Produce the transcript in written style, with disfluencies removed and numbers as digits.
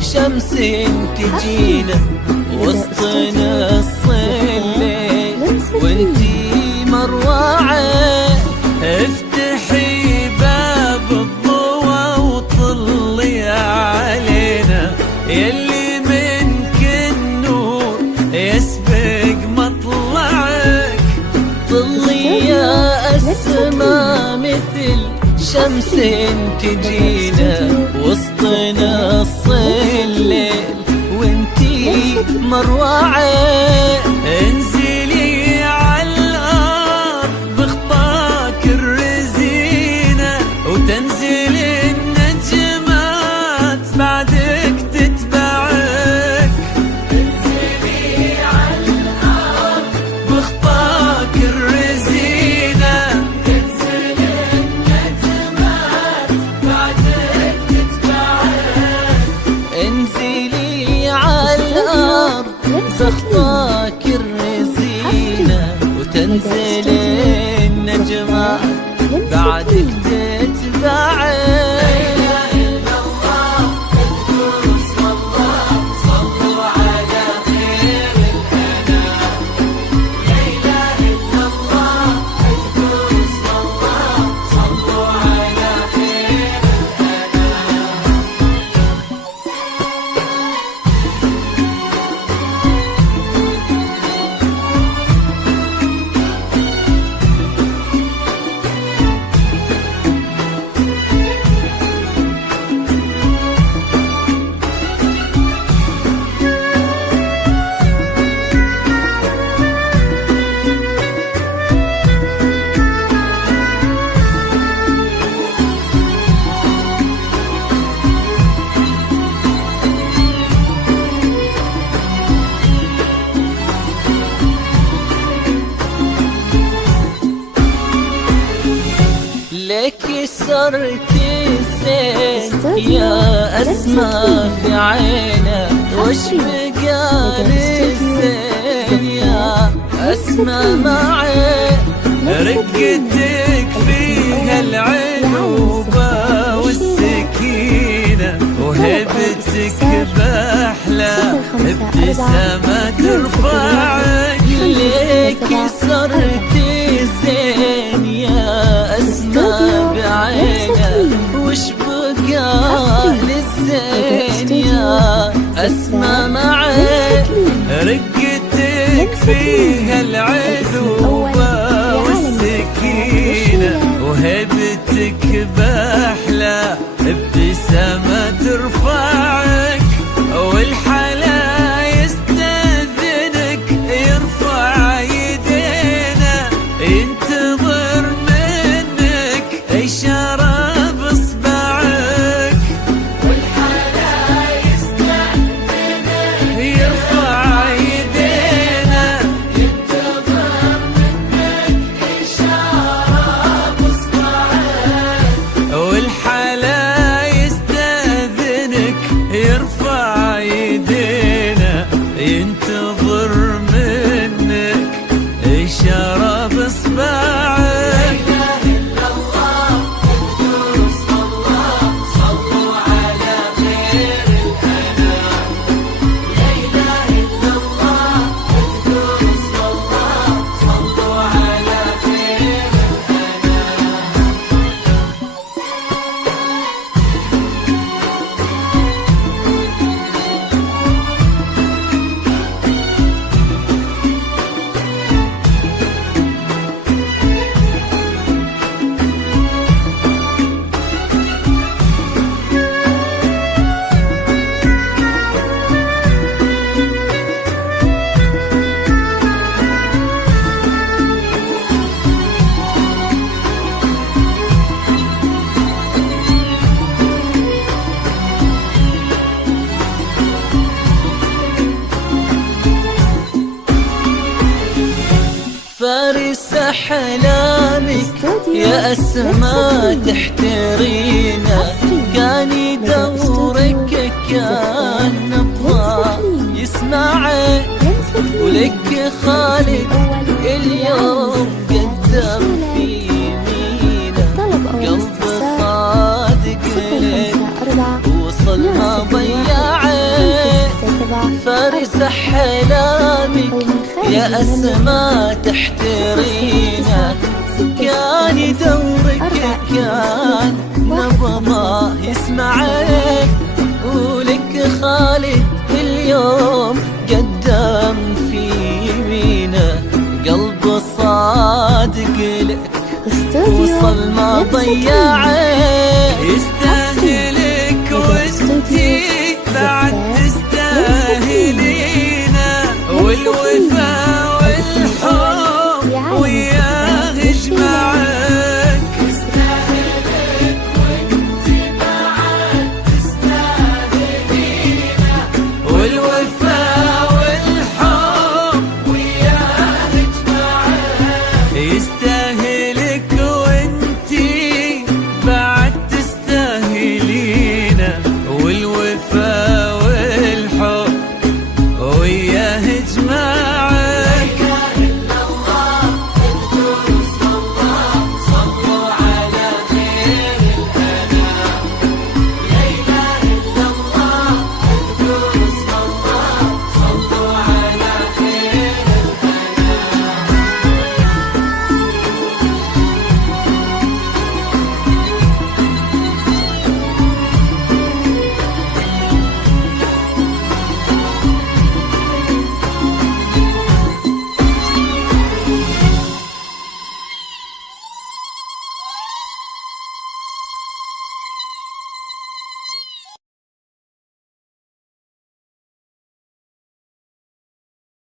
شمس تجينا وسط نص الليل وانتي مروعة. افتحي باب الضوى وطلي علينا يلي منك النور يسبق مطلعك. طلي يا السما مثل شمس تجينا وسط نص الليل وانتي مروعة. انزلي عالارض بخطاك الرزينة وتنزل النجمات بعدك تتبعك. انزلي عالارض بخطاك الرزينة تنزل النجمات بعدك تتبعك. انزلي عالارض بخطاك الرزينة وتنزل النجمات بعدك تتبعك. لك صرت الزين يا أسمى في عينه وش بقى للزين يا أسمى معي. رقتك فيها العنوبة والسكينة وهبتك بأحلى ابتسامة ترفعك. لك صرت الزين يا أسمى بعينه وش بقى للزين يا أسمى معي. رقتك فيها العذوبة والسكينة وهبتك بأحلى ابتسامة ترفعك. والحلا يستأذنك يرفع يدينا ينتظر منك إشارة بإصبعك. والحلا يستأذنك يرفع يدينا ينتظر منك إشارة بإصبعك. والحلا يستأذنك يرفع يدينا ينتظر منك إشارة بإصبعك. فارس أحلامك يا أسمى تحترينا. كان يدورك كان نبضة يسمع ولك خالد اليوم قدم في يمينه. قلب صادق لك وصل ما ضيعه. فارس أحلامك يا أسماء تحترينا. كان دورك كان نبضه يسمعك، ولك خالد اليوم قدم في يمينه. قلب صادق لك وصل ما ضيعك.